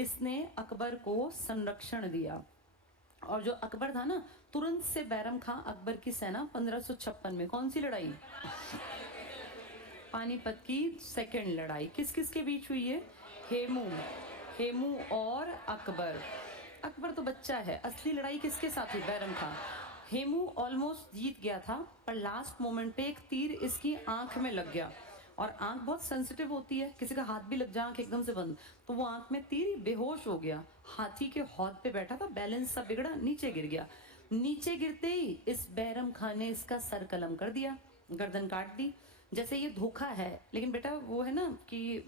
इसने अकबर को संरक्षण दिया। और जो अकबर था ना, तुरंत से बैरम खां अकबर की सेना 1556 में, कौन सी लड़ाई, पानीपत की सेकेंड लड़ाई, किस किस के बीच हुई है, हेमू, हेमू और अकबर। अकबर तो बच्चा है, असली लड़ाई किसके साथ हुई, बैरम खां। हेमू ऑलमोस्ट जीत गया था, पर लास्ट मोमेंट पे एक तीर इसकी आंख में लग गया, और आंख बहुत सेंसिटिव होती है, किसी का हाथ भी लग जाए आंख एकदम से बंद, तो वो आंख में तीर, बेहोश हो गया। हाथी के हौद पे बैठा था, बैलेंस सब बिगड़ा, नीचे गिर गया। नीचे गिरते ही इस बैरम खान ने इसका सर कलम कर दिया, गर्दन काट दी। जैसे ये धोखा है, लेकिन बेटा वो है ना कि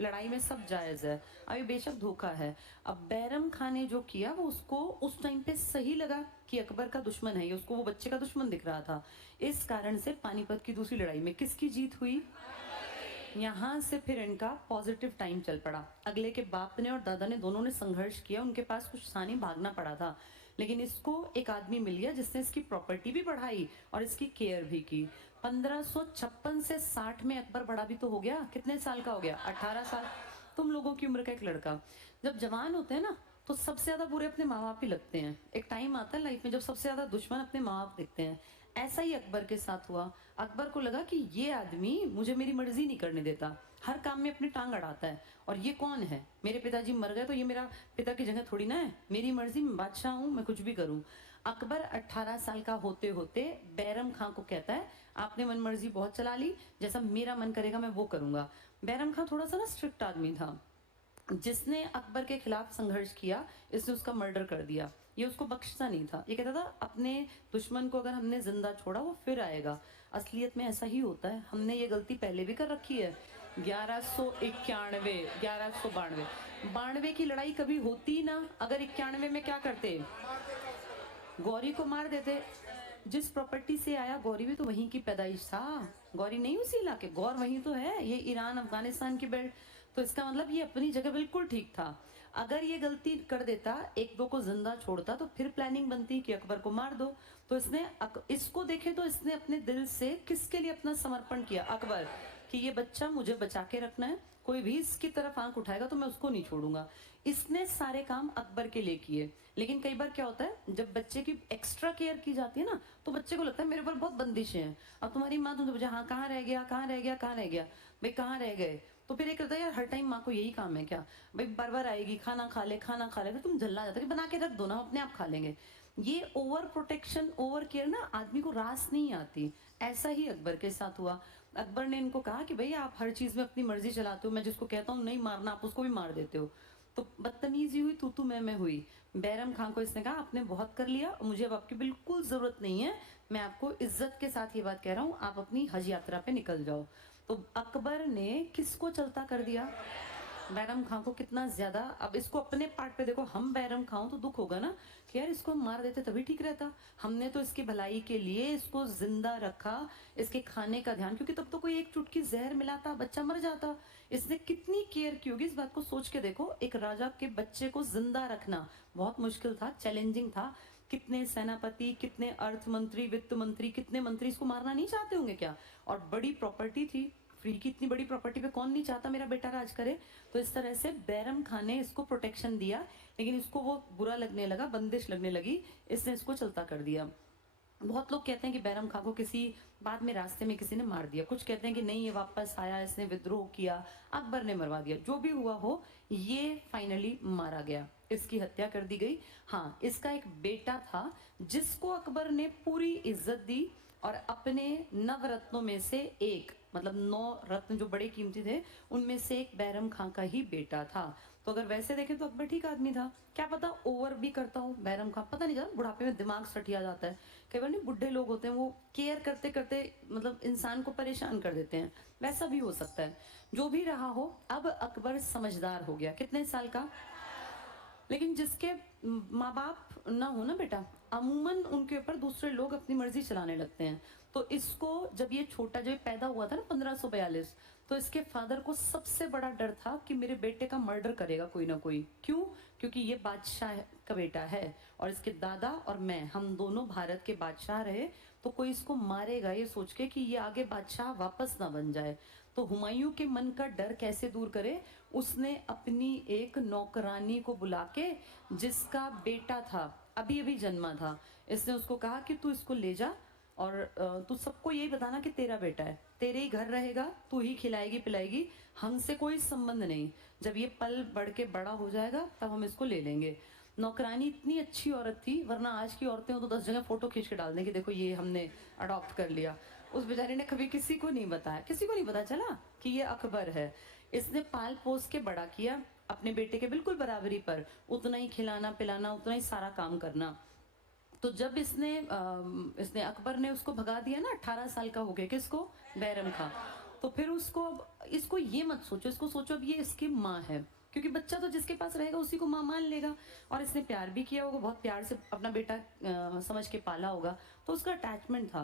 लड़ाई में सब जायज़ है, अभी बेशक धोखा है। अब बैरम खान ने जो किया वो उसको उस टाइम पे सही लगा कि अकबर का दुश्मन है ये, उसको वो बच्चे का दुश्मन दिख रहा था। इस कारण से पानीपत की दूसरी लड़ाई में किसकी जीत हुई, यहाँ से फिर इनका पॉजिटिव टाइम चल पड़ा। अगले के बाप ने और दादा ने दोनों ने संघर्ष किया, उनके पास कुछ था नहीं, भागना पड़ा था, लेकिन इसको एक आदमी मिल गया जिसने इसकी प्रॉपर्टी भी बढ़ाई और इसकी केयर भी की। 1556 से 60 में अकबर बड़ा भी तो हो गया, कितने साल का हो गया, 18 साल, तुम लोगों की उम्र का एक लड़का। जब जवान होते हैं ना तो सबसे ज्यादा बुरे अपने माँ बाप ही लगते हैं। एक टाइम आता है लाइफ में जब सबसे ज्यादा दुश्मन अपने माँ बाप दिखते हैं। ऐसा ही अकबर के साथ हुआ। अकबर को लगा कि ये आदमी मुझे मेरी मर्जी नहीं करने देता, हर काम में अपनी टांग अड़ाता है, और ये कौन है, मेरे पिताजी मर गए तो ये मेरा पिता की जगह थोड़ी ना है, मेरी मर्जी, मैं बादशाह हूँ, मैं कुछ भी करूँ। अकबर 18 साल का होते होते बैरम खां को कहता है, आपने मन मर्जी बहुत चला ली, जैसा मेरा मन करेगा मैं वो करूंगा। बैरम खां थोड़ा सा ना स्ट्रिक्ट आदमी था, जिसने अकबर के खिलाफ संघर्ष किया इसने उसका मर्डर कर दिया। ये उसको बख्शता नहीं था, ये कहता था अपने दुश्मन को अगर हमने जिंदा छोड़ा वो फिर आएगा। असलियत में ऐसा ही होता है, हमने ये गलती पहले भी कर रखी है। 1191, 1192 की लड़ाई कभी होती ना अगर 91 में क्या करते, गौरी को मार देते। जिस प्रॉपर्टी से आया गौरी भी तो वहीं की पैदाइश था, गौरी नहीं उसी इलाके, गौर वहीं तो है, ये ईरान अफगानिस्तान की बेल्ट, तो इसका मतलब ये अपनी जगह बिल्कुल ठीक था। अगर ये गलती कर देता, एक दो को जिंदा छोड़ता, तो फिर प्लानिंग बनती कि अकबर को मार दो। तो इसने इसको देखे तो इसने अपने दिल से किसके लिए अपना समर्पण किया, अकबर, कि ये बच्चा मुझे बचा के रखना है, कोई भी इसकी तरफ आंख उठाएगा तो मैं उसको नहीं छोड़ूंगा। इसने सारे काम अकबर के लिए किए। लेकिन कई बार क्या होता है, जब बच्चे की एक्स्ट्रा केयर की जाती है ना, तो बच्चे को लगता है मेरे ऊपर बहुत बंदिशें हैं। अब तुम्हारी माँ तुम तो हाँ कहाँ रह गया, कहाँ रह गया, कहाँ रह गया, भाई कहाँ रह गए, तो फिर एक कहता है यार हर टाइम माँ को यही काम है क्या, भाई बार बार आएगी, खाना खा ले, खाना खा ले, फिर तुम झल्ला जाता है कि बना के रख दो ना, अपने आप खा लेंगे। ये ओवर प्रोटेक्शन, ओवर केयर ना आदमी को रास नहीं आती। ऐसा ही अकबर के साथ हुआ। अकबर ने इनको कहा कि भाई आप हर चीज में अपनी मर्जी चलाते हो, मैं जिसको कहता हूँ नहीं मारना आप उसको भी मार देते हो। तो बदतमीजी हुई, तू मैं हुई। बैरम खान को इसने कहा आपने बहुत कर लिया, मुझे अब आपकी बिल्कुल जरूरत नहीं है, मैं आपको इज्जत के साथ ये बात कह रहा हूँ, आप अपनी हज यात्रा पे निकल जाओ। तो अकबर ने किसको चलता कर दिया, बैरम खां को। कितना ज्यादा, अब इसको अपने पार्ट पे देखो, हम बैरम खां तो दुख होगा ना कि यार इसको हम मार देते तभी ठीक रहता, हमने तो इसकी भलाई के लिए इसको जिंदा रखा, इसके खाने का ध्यान, क्योंकि तब तो कोई एक चुटकी जहर मिलाता बच्चा मर जाता। इसने कितनी केयर की होगी, इस बात को सोच के देखो। एक राजा के बच्चे को जिंदा रखना बहुत मुश्किल था, चैलेंजिंग था। कितने सेनापति, कितने अर्थ मंत्री, वित्त मंत्री, कितने मंत्री इसको मारना नहीं चाहते होंगे क्या, और बड़ी प्रॉपर्टी थी, फ्री की इतनी बड़ी प्रॉपर्टी पे कौन नहीं चाहता मेरा बेटा राज करे। तो इस तरह से बैरम खान ने इसको प्रोटेक्शन दिया, लेकिन इसको वो बुरा लगने लगा, बंदिश लगने लगी, इसने इसको चलता कर दिया। बहुत लोग कहते हैं कि बैरम खां को किसी बाद में रास्ते में किसी ने मार दिया, कुछ कहते हैं कि नहीं ये वापस आया, इसने विद्रोह किया, अकबर ने मरवा दिया। जो भी हुआ हो, ये फाइनली मारा गया, इसकी हत्या कर दी गई। हाँ, इसका एक बेटा था जिसको अकबर ने पूरी इज्जत दी, और अपने नवरत्नों में से एक, मतलब 9 रत्न जो बड़े कीमती थे उनमें से एक बैरम खां का ही बेटा था। तो अगर वैसे देखें तो अकबर ठीक आदमी था, क्या पता ओवर भी करता हो बैरम खां, पता नहीं, चलता बुढ़ापे में दिमाग सठिया जाता है। कई बार नहीं, बुढ़े लोग होते हैं वो केयर करते करते मतलब इंसान को परेशान कर देते हैं, वैसा भी हो सकता है। जो भी रहा हो, अब अकबर समझदार हो गया, कितने साल का। लेकिन जिसके माँ बाप ना हो ना बेटा, अमूमन उनके ऊपर दूसरे लोग अपनी मर्जी चलाने लगते हैं। तो इसको जब ये छोटा, जब पैदा हुआ था ना 1542, तो इसके फादर को सबसे बड़ा डर था कि मेरे बेटे का मर्डर करेगा कोई ना कोई। क्यों? क्योंकि ये बादशाह का बेटा है, और इसके दादा और मैं, हम दोनों भारत के बादशाह रहे, तो तो कोई इसको मारेगा ये सोच के कि ये आगे बादशाह वापस ना बन जाए। तो हुमायूं के मन का डर कैसे दूर करे, उसने अपनी एक नौकरानी को बुला के, जिसका बेटा था अभी अभी जन्मा था, इसने उसको कहा कि तू इसको ले जा और तू सबको यही बताना कि तेरा बेटा है, तेरे ही घर रहेगा, तू ही खिलाएगी पिलाएगी, हमसे कोई संबंध नहीं, जब ये पल बढ़ के बड़ा हो जाएगा तब हम इसको ले लेंगे। नौकरानी इतनी अच्छी औरत थी, वरना आज की औरतें हो तो 10 जगह फोटो खींच के डाल दें कि देखो ये हमने अडॉप्ट कर लिया। उस बेचारी ने कभी किसी को नहीं बताया, किसी को नहीं पता चला कि ये अकबर है। इसने पाल पोस के बड़ा किया अपने बेटे के बिल्कुल बराबरी पर, उतना ही खिलाना पिलाना, उतना ही सारा काम करना। तो जब इसने अकबर ने उसको भगा दिया ना, 18 साल का हो गया, किसको, बैरम खां, तो फिर इसको ये मत सोचो, इसको सोचो अब ये इसकी माँ है, क्योंकि बच्चा तो जिसके पास रहेगा उसी को माँ मान लेगा। और इसने प्यार भी किया होगा, बहुत प्यार से अपना बेटा समझ के पाला होगा, तो उसका अटैचमेंट था।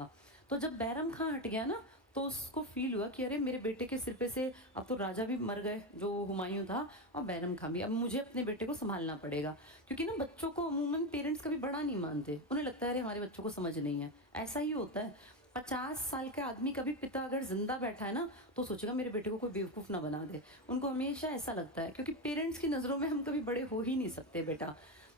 तो जब बैरम खां हट गया ना, तो उसको फील हुआ कि अरे मेरे बेटे के सिर पे से अब तो राजा भी मर गए जो हुमायूं था, और बैरम खां भी, अब मुझे अपने बेटे को संभालना पड़ेगा। क्योंकि ना बच्चों को अमूमन पेरेंट्स कभी बड़ा नहीं मानते, उन्हें लगता है अरे हमारे बच्चों को समझ नहीं है, ऐसा ही होता है। 50 साल का आदमी कभी पिता अगर जिंदा बैठा है ना, तो सोचेगा मेरे बेटे को कोई बेवकूफ ना बना दे, उनको हमेशा ऐसा लगता है, क्योंकि पेरेंट्स की नजरों में हम कभी बड़े हो ही नहीं सकते बेटा।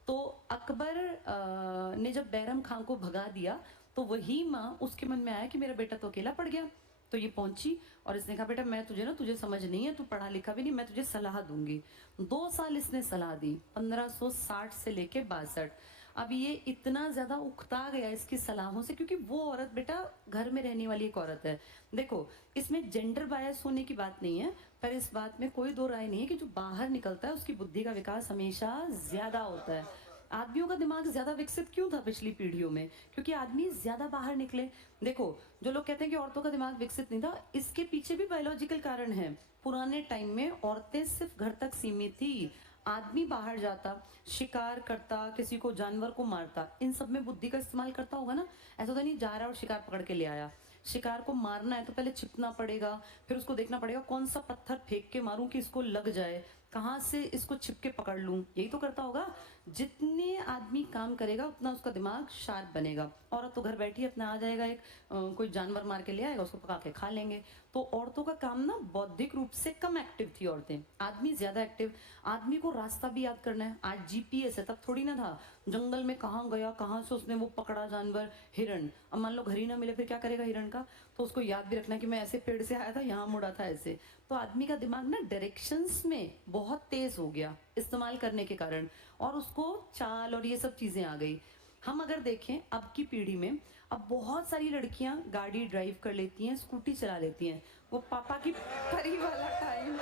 तो अकबर ने जब बैरम खां को भगा दिया, तो वही माँ, उसके मन में आया कि मेरा बेटा तो अकेला पड़ गया। तो ये पहुंची और इसने कहा बेटा मैं तुझे समझ नहीं है, तू पढ़ा लिखा भी नहीं, मैं तुझे सलाह दूंगी। 2 साल इसने सलाह दी, 1560 से लेके 62। अब ये इतना ज्यादा उकता गया इसकी सलाहों से, क्योंकि वो औरत बेटा घर में रहने वाली एक औरत है। देखो इसमें जेंडर बायस होने की बात नहीं है, पर इस बात में कोई दो राय नहीं है कि जो बाहर निकलता है उसकी बुद्धि का विकास हमेशा ज्यादा होता है। आदमियों का दिमाग ज्यादा विकसित क्यों था पिछली पीढ़ियों में, क्योंकि आदमी ज्यादा बाहर निकले। देखो जो लोग कहते हैं कि औरतों का दिमाग विकसित नहीं था, इसके पीछे भी बायोलॉजिकल कारण है। पुराने टाइम में औरतें सिर्फ घर तक सीमित थी, आदमी बाहर जाता, शिकार करता, किसी को जानवर को मारता, इन सब में बुद्धि का इस्तेमाल करता होगा ना। ऐसा तो नहीं जा रहा और शिकार पकड़ के ले आया। शिकार को मारना है तो पहले छिपना पड़ेगा, फिर उसको देखना पड़ेगा कौन सा पत्थर फेंक के मारूं कि इसको लग जाए, कहाँ से इसको छिप के पकड़ लूं, यही तो करता होगा। जितने आदमी काम करेगा उतना उसका दिमाग शार्प बनेगा। औरत तो घर बैठी अपना आ जाएगा, कोई जानवर मार के ले आएगा, उसको पका के खा लेंगे। तो औरतों का काम ना बौद्धिक रूप से कम एक्टिव थी औरतें, आदमी ज्यादा एक्टिव। आदमी को रास्ता भी याद करना है, आज जीपीएस है, तब थोड़ी ना था। जंगल में कहाँ गया, कहाँ से उसने वो पकड़ा जानवर, हिरण, अब मान लो घर ही ना मिले फिर क्या करेगा हिरण का, तो उसको याद भी रखना कि मैं ऐसे पेड़ से आया था, यहाँ मुड़ा था ऐसे। तो आदमी का दिमाग ना डायरेक्शंस में बहुत तेज हो गया इस्तेमाल करने के कारण, और उसको चाल और ये सब चीजें आ गई। हम अगर देखें अब की पीढ़ी में, अब बहुत सारी लड़कियां गाड़ी ड्राइव कर लेती हैं, स्कूटी चला लेती हैं। वो पापा की परी वाला टाइम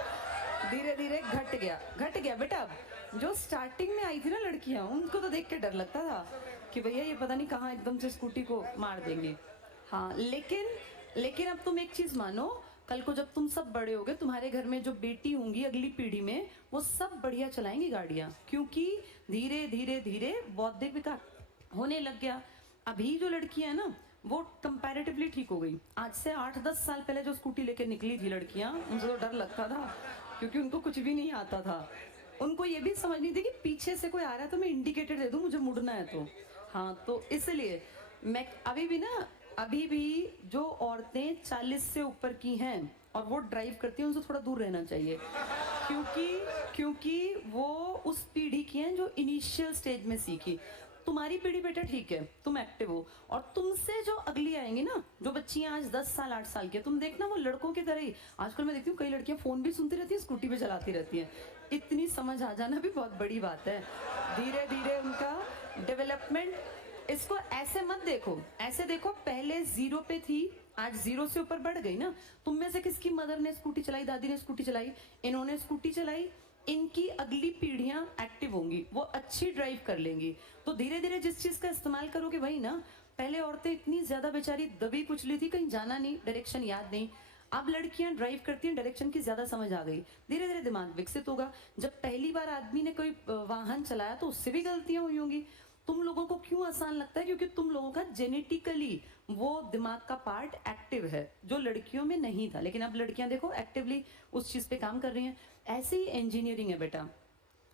धीरे धीरे घट गया बेटा। अब जो स्टार्टिंग में आई थी ना लड़कियां, उनको तो देख के डर लगता था कि भैया ये पता नहीं कहाँ एकदम से स्कूटी को मार देंगे। हाँ लेकिन अब तुम एक चीज मानो, कल को जब तुम सब बड़े होगे, तुम्हारे घर में जो बेटी होंगी अगली पीढ़ी में, वो सब बढ़िया चलाएंगी गाड़ियां, क्योंकि धीरे धीरे धीरे बौद्धिक विकास होने लग गया। अभी जो लड़कियां है ना, वो कंपैरेटिवली ठीक हो गई। आज से 8-10 साल पहले जो स्कूटी लेके निकली थी लड़कियां, उनसे तो डर लगता था, क्योंकि उनको कुछ भी नहीं आता था। उनको ये भी समझ नहीं थी कि पीछे से कोई आ रहा है तो मैं इंडिकेटर दे दूं, मुझे मुड़ना है तो। हाँ, तो इसलिए मैं अभी भी जो औरतें 40 से ऊपर की हैं और वो ड्राइव करती हैं, उनसे थोड़ा दूर रहना चाहिए, क्योंकि वो उस पीढ़ी की हैं जो इनिशियल स्टेज में सीखी। तुम्हारी पीढ़ी बेटा ठीक है, तुम एक्टिव हो, और तुमसे जो अगली आएंगी ना, जो बच्चियां आज 10 साल 8 साल की, तुम देखना वो लड़कों की तरह ही। आजकल मैं देखती हूँ कई लड़कियां फोन भी सुनती रहती हैं, स्कूटी पे चलाती रहती हैं। इतनी समझ आ जाना भी बहुत बड़ी बात है। धीरे धीरे उनका डेवलपमेंट, इसको ऐसे मत देखो, ऐसे देखो पहले 0 पे थी, आज 0 से ऊपर बढ़ गई ना। तुम में से किसकी मदर ने स्कूटी चलाई, दादी ने स्कूटी चलाई, इन्होंने स्कूटी चलाई, इनकी अगली पीढ़ियां एक्टिव होंगी, वो अच्छी ड्राइव कर लेंगी। तो धीरे धीरे जिस चीज का इस्तेमाल करोगे वही ना। पहले औरतें इतनी ज्यादा बेचारी दबी कुचली थी, कहीं जाना नहीं, डायरेक्शन याद नहीं। अब लड़कियां ड्राइव करती हैं, डायरेक्शन की ज्यादा समझ आ गई, धीरे धीरे दिमाग विकसित होगा। जब पहली बार आदमी ने कोई वाहन चलाया तो उससे भी गलतियां हुई होंगी। तुम लोगों को क्यों आसान लगता है, क्योंकि तुम लोगों का जेनेटिकली वो दिमाग का पार्ट एक्टिव है, जो लड़कियों में नहीं था। लेकिन अब लड़कियां देखो एक्टिवली उस चीज पे काम कर रही हैं। ऐसे ही इंजीनियरिंग है बेटा।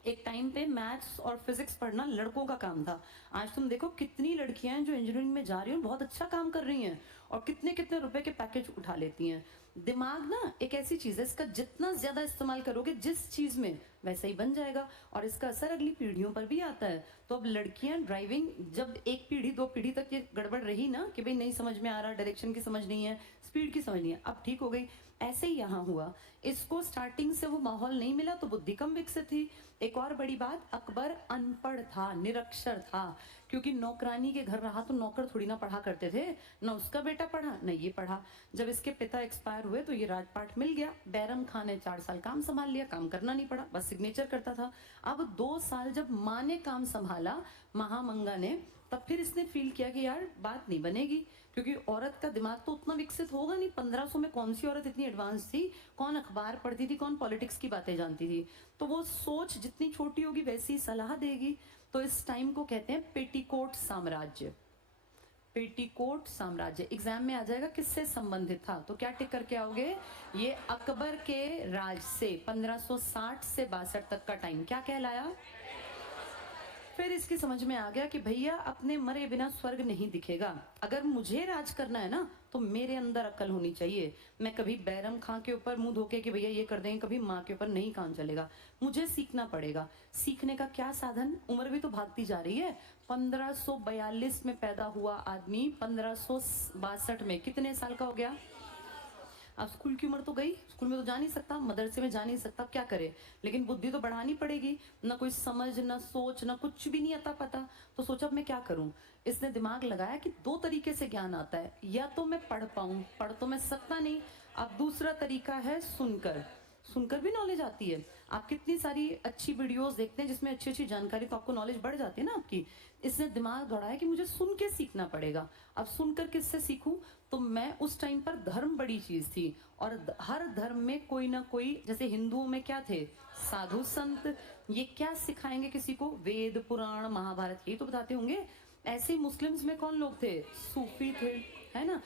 एक टाइम पे मैथ्स और फिजिक्स पढ़ना लड़कों का काम था। आज तुम देखो कितनी लड़कियां हैं जो इंजीनियरिंग में जा रही हैं, बहुत अच्छा काम कर रही हैं और कितने कितने रुपए के पैकेज उठा लेती हैं। दिमाग ना एक ऐसी चीज है, इसका जितना ज्यादा इस्तेमाल करोगे जिस चीज में, वैसा ही बन जाएगा और इसका असर अगली पीढ़ियों पर भी आता है। तो अब लड़कियां ड्राइविंग, जब एक पीढ़ी दो पीढ़ी तक ये गड़बड़ रही ना कि भाई नहीं समझ में आ रहा, डायरेक्शन की समझ नहीं है, स्पीड की समझ नहीं है, अब ठीक हो गई। ऐसे ही यहाँ हुआ, इसको स्टार्टिंग से वो माहौल नहीं मिला तो बुद्धि कम विकसित थी। एक और बड़ी बात, अकबर अनपढ़ था, निरक्षर था, क्योंकि नौकरानी के घर रहा तो नौकर थोड़ी ना पढ़ा करते थे, न उसका बेटा पढ़ा न ये पढ़ा। जब इसके पिता एक्सपायर हुए तो ये राजपाट मिल गया। बैरम खान ने 4 साल काम संभाल लिया, काम करना नहीं पड़ा, बस सिग्नेचर करता था। अब 2 साल जब माँ ने काम संभाला, महामंगा ने, तब फिर इसने फील किया कि यार बात नहीं बनेगी, क्योंकि औरत का दिमाग तो उतना विकसित होगा नहीं। 1500 में कौन सी औरत इतनी एडवांस थी, कौन अखबार पढ़ती थी, कौन पॉलिटिक्स की बातें जानती थी। तो वो सोच जितनी छोटी होगी वैसी सलाह देगी। तो इस टाइम को कहते हैं पेटीकोट साम्राज्य। पेटीकोट साम्राज्य एग्जाम में आ जाएगा, किससे संबंधित था, तो क्या टिक करके आओगे, ये अकबर के राज से 1560 से 62 तक का टाइम क्या कहलाया। फिर इसकी समझ में आ गया कि भैया अपने मरे बिना स्वर्ग नहीं दिखेगा, अगर मुझे राज करना है ना तो मेरे अंदर अक्ल होनी चाहिए। मैं कभी बैरम खां के ऊपर मुंह धोके कि भैया ये कर देंगे, कभी माँ के ऊपर नहीं काम चलेगा, मुझे सीखना पड़ेगा। सीखने का क्या साधन, उम्र भी तो भागती जा रही है। 1542 में पैदा हुआ आदमी 1562 में कितने साल का हो गया। अब स्कूल की उम्र तो गई, स्कूल में तो जा नहीं सकता, मदरसे में जा नहीं सकता, क्या करे, लेकिन बुद्धि तो बढ़ानी पड़ेगी। ना कोई समझ, ना सोच, ना कुछ भी नहीं आता पता। तो सोचा अब मैं क्या करूं। इसने दिमाग लगाया कि 2 तरीके से ज्ञान आता है, या तो मैं पढ़ पाऊं, पढ़ तो मैं सकता नहीं। अब दूसरा तरीका है सुनकर, सुनकर भी नॉलेज आती है। आप कितनी सारी अच्छी वीडियोस देखते हैं जिसमें अच्छी अच्छी जानकारी, तो आपको नॉलेज बढ़ जाती है ना आपकी। इसने दिमाग दौड़ाया कि मुझे सुन के सीखना पड़ेगा। अब सुनकर किससे सीखूं, तो मैं उस टाइम पर धर्म बड़ी चीज थी और हर धर्म में कोई ना कोई, जैसे हिंदुओं में क्या थे, साधु संत, ये क्या सिखाएंगे किसी को, वेद पुराण महाभारत यही तो बताते होंगे। ऐसे मुस्लिम्स में कौन लोग थे, सूफी थे, है ना,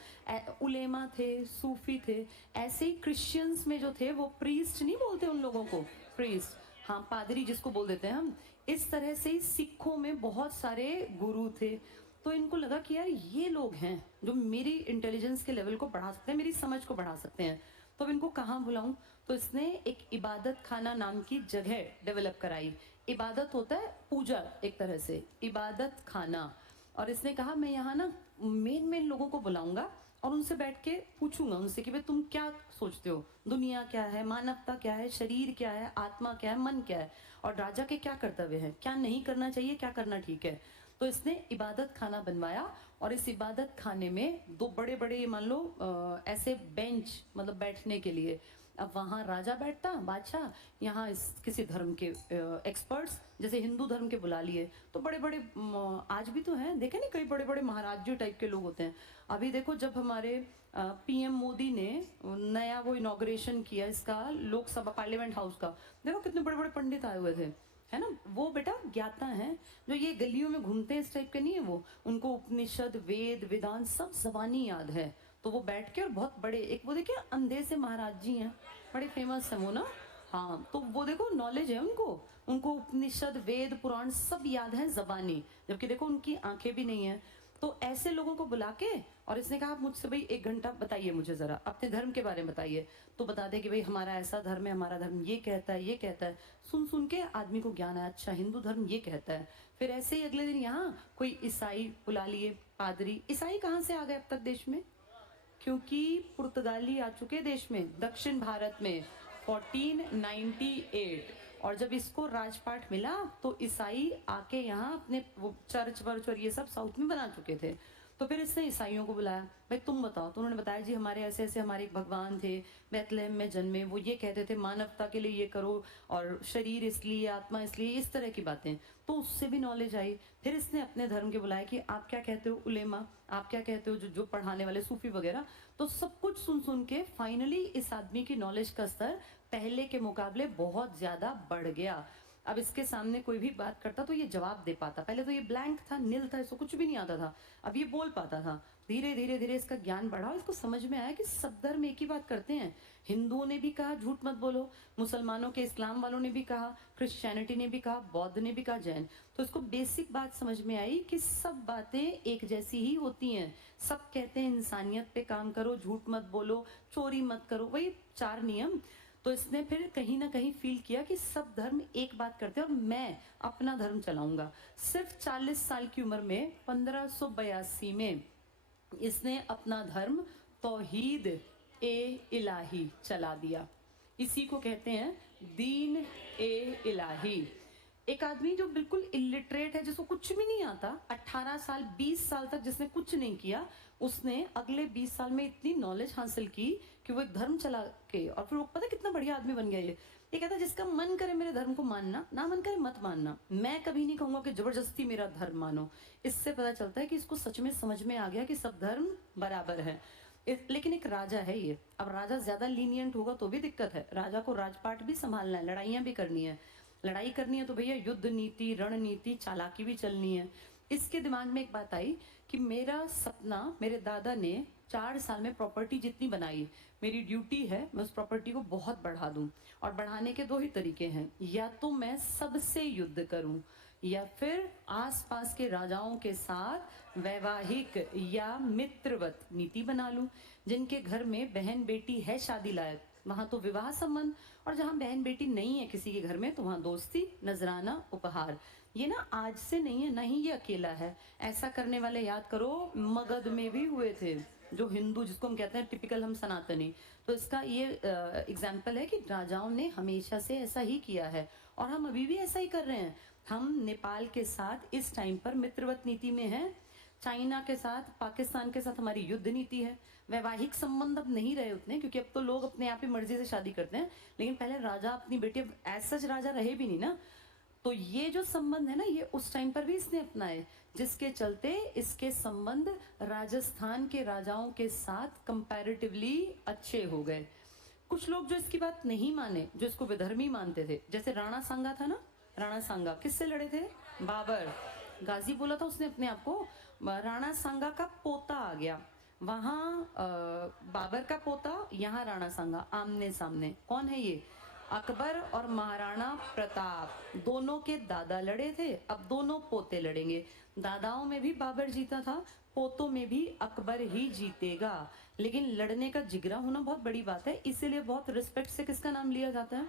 उलेमा थे, सूफी थे। ऐसे ही क्रिश्चियंस में जो थे वो प्रीस्ट नहीं बोलते उन लोगों को, प्रीस्ट, हाँ पादरी जिसको बोल देते हैं हम। इस तरह से ही सिखों में बहुत सारे गुरु थे। तो इनको लगा कि यार ये लोग हैं जो मेरी इंटेलिजेंस के लेवल को बढ़ा सकते हैं, मेरी समझ को बढ़ा सकते हैं। तो अब इनको कहाँ बुलाऊं, तो इसने एक इबादत खाना नाम की जगह डेवलप कराई। इबादत होता है पूजा, एक तरह से इबादत खाना। और इसने कहा मैं यहाँ ना मेन मेन लोगों को बुलाऊंगा और उनसे बैठ के पूछूंगा उनसे कि भाई तुम क्या सोचते हो, दुनिया क्या है, मानवता क्या है, शरीर क्या है, आत्मा क्या है, मन क्या है, और राजा के क्या कर्तव्य हैं, क्या नहीं करना चाहिए, क्या करना ठीक है। तो इसने इबादत खाना बनवाया और इस इबादत खाने में 2 बड़े बड़े मान लो ऐसे बेंच, मतलब बैठने के लिए। अब वहाँ राजा बैठता, बादशाह, यहाँ इस किसी धर्म के एक्सपर्ट्स, जैसे हिंदू धर्म के बुला लिए तो बड़े बड़े, आज भी तो हैं, देखे नहीं, कई बड़े बड़े महाराज जी टाइप के लोग होते हैं। अभी देखो जब हमारे पीएम मोदी ने नया वो इनॉग्रेशन किया इसका, लोकसभा पार्लियामेंट हाउस का, देखो कितने बड़े बड़े पंडित आए हुए थे, है ना। वो बेटा ज्ञाता हैं, जो ये गलियों में घूमते हैं इस टाइप के नहीं है वो, उनको उपनिषद वेद वेदांत सब जबानी याद है। तो वो बैठ के और बहुत बड़े, एक वो देखिए अंधे से महाराज जी हैं, बड़े फेमस है वो ना, हाँ, तो वो देखो नॉलेज है उनको, उनको उपनिषद वेद पुराण सब याद है जबानी, जबकि देखो उनकी आंखें भी नहीं है। तो ऐसे लोगों को बुला के, और इसने कहा आप मुझसे भाई 1 घंटा बताइए, मुझे जरा अपने धर्म के बारे में बताइए। तो बता दे कि भाई हमारा ऐसा धर्म है, हमारा धर्म ये कहता है, ये कहता है। सुन सुन के आदमी को ज्ञान है, अच्छा हिंदू धर्म ये कहता है। फिर ऐसे ही अगले दिन यहाँ कोई ईसाई बुला लिए, पादरी। ईसाई कहाँ से आ गए अब तक देश में, क्योंकि पुर्तगाली आ चुके देश में, दक्षिण भारत में 1498। और जब इसको राजपाट मिला तो ईसाई आके यहाँ अपने वो चर्च वर्च और ये सब साउथ में बना चुके थे। तो फिर इसने ईसाइयों को बुलाया, भाई तुम बताओ। तो उन्होंने बताया जी हमारे ऐसे ऐसे हमारे एक भगवान थे, बैतलहम में जन्मे, वो ये कहते थे मानवता के लिए ये करो, और शरीर इसलिए, आत्मा इसलिए, इस तरह की बातें। तो उससे भी नॉलेज आई। फिर इसने अपने धर्म के बुलाया कि आप क्या कहते हो उलेमा, आप क्या कहते हो जो पढ़ाने वाले सूफी वगैरह। तो सब कुछ सुन सुन के फाइनली इस आदमी की नॉलेज का स्तर पहले के मुकाबले बहुत ज्यादा बढ़ गया। अब इसके सामने कोई भी बात करता तो ये जवाब दे पाता। पहले तो ये ब्लैंक था, नील था, इसको कुछ भी नहीं आता था। अब ये बोल पाता था। धीरे धीरे धीरे इसका ज्ञान बढ़ा और इसको समझ में आया कि सब धर्म एक ही बात करते हैं। हिंदुओं ने भी कहा झूठ मत बोलो, मुसलमानों के, इस्लाम वालों ने भी कहा, क्रिश्चियनिटी ने भी कहा, बौद्ध ने भी कहा, जैन। तो इसको बेसिक बात समझ में आई कि सब बातें एक जैसी ही होती हैं। सब कहते हैं इंसानियत पे काम करो, झूठ मत बोलो, चोरी मत करो, वही 4 नियम। तो इसने फिर कहीं ना कहीं फील किया कि सब धर्म एक बात करते हैं और मैं अपना धर्म चलाऊंगा। सिर्फ 40 साल की उम्र में 1582 में इसने अपना धर्म तौहीद ए इलाही चला दिया। इसी को कहते हैं दीन ए इलाही। एक आदमी जो बिल्कुल इलिटरेट है, जिसको कुछ भी नहीं आता, 18 साल 20 साल तक जिसने कुछ नहीं किया, उसने अगले 20 साल में इतनी नॉलेज हासिल की कि वो एक धर्म चला के, और फिर वो पता कितना बढ़िया आदमी बन गया। ये कहता है जिसका मन करे मेरे धर्म को मानना, ना मन करे मत मानना, मैं कभी नहीं कहूंगा कि जबरदस्ती मेरा धर्म मानो। इससे पता चलता है कि इसको सच में समझ में आ गया कि सब धर्म बराबर है। लेकिन एक राजा है ये। अब राजा ज्यादा लीनियंट होगा तो भी दिक्कत है। राजा को राजपाट भी संभालना है, लड़ाइयां भी करनी है। लड़ाई करनी है तो भैया युद्ध नीति, रणनीति, चालाकी भी चलनी है। इसके दिमाग में एक बात आई कि मेरा सपना, मेरे दादा ने 4 साल में प्रॉपर्टी जितनी बनाई, मेरी ड्यूटी है मैं उस प्रॉपर्टी को बहुत बढ़ा दूं। और बढ़ाने के 2 ही तरीके हैं, या तो मैं सबसे युद्ध करूं या फिर आसपास के राजाओं के साथ वैवाहिक या मित्रवत नीति बना लूं। जिनके घर में बहन बेटी है शादी लायक, वहां तो विवाह संबंध, और जहां बहन बेटी नहीं है किसी के घर में तो वहां दोस्ती, नजराना, उपहार। ये ना आज से नहीं है, ना ही ये अकेला है। ऐसा करने वाले याद करो मगध में भी हुए थे, जो हिंदू, जिसको हम कहते हैं टिपिकल हम सनातनी। तो इसका ये एग्जाम्पल है कि राजाओं ने हमेशा से ऐसा ही किया है और हम अभी भी ऐसा ही कर रहे हैं। हम नेपाल के साथ इस टाइम पर मित्रवत नीति में हैं, चाइना के साथ, पाकिस्तान के साथ हमारी युद्ध नीति है। वैवाहिक संबंध अब नहीं रहे उतने, क्योंकि अब तो लोग अपने आप ही मर्जी से शादी करते हैं। लेकिन पहले राजा अपनी बेटी, अब एज सच राजा रहे भी नहीं ना, तो ये जो संबंध है ना, ये उस टाइम पर भी इसने अपनाए, जिसके चलते इसके संबंध राजस्थान के राजाओं के साथ कंपैरेटिवली अच्छे हो गए। कुछ लोग जो इसकी बात नहीं माने, जो इसको विधर्मी मानते थे, जैसे राणा सांगा था ना, राणा सांगा किससे लड़े थे? बाबर। गाजी बोला था उसने अपने आप को। राणा सांगा का पोता आ गया वहां, बाबर का पोता, यहाँ राणा सांगा, आमने सामने। कौन है ये? अकबर और महाराणा प्रताप, दोनों के दादा लड़े थे, अब दोनों पोते लड़ेंगे। दादाओं में भी बाबर जीता था, पोतों में भी अकबर ही जीतेगा। लेकिन लड़ने का जिगरा होना बहुत बड़ी बात है, इसीलिए बहुत रिस्पेक्ट से किसका नाम लिया जाता है?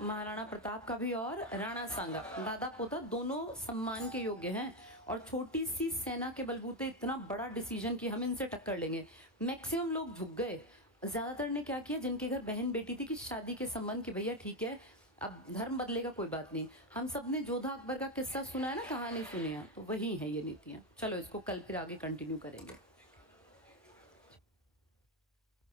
महाराणा प्रताप का भी और राणा सांगा। दादा पोता दोनों सम्मान के योग्य हैं, और छोटी सी सेना के बलबूते इतना बड़ा डिसीजन कि हम इनसे टक्कर लेंगे। मैक्सिमम लोग झुक गए। ज्यादातर ने क्या किया, जिनके घर बहन बेटी थी कि शादी के संबंध, कि भैया ठीक है अब धर्म बदलेगा कोई बात नहीं। हम सब ने जोधा अकबर का किस्सा सुना है ना, कहानी सुनी है, तो वही है ये नीतियां। चलो इसको कल फिर आगे कंटिन्यू करेंगे।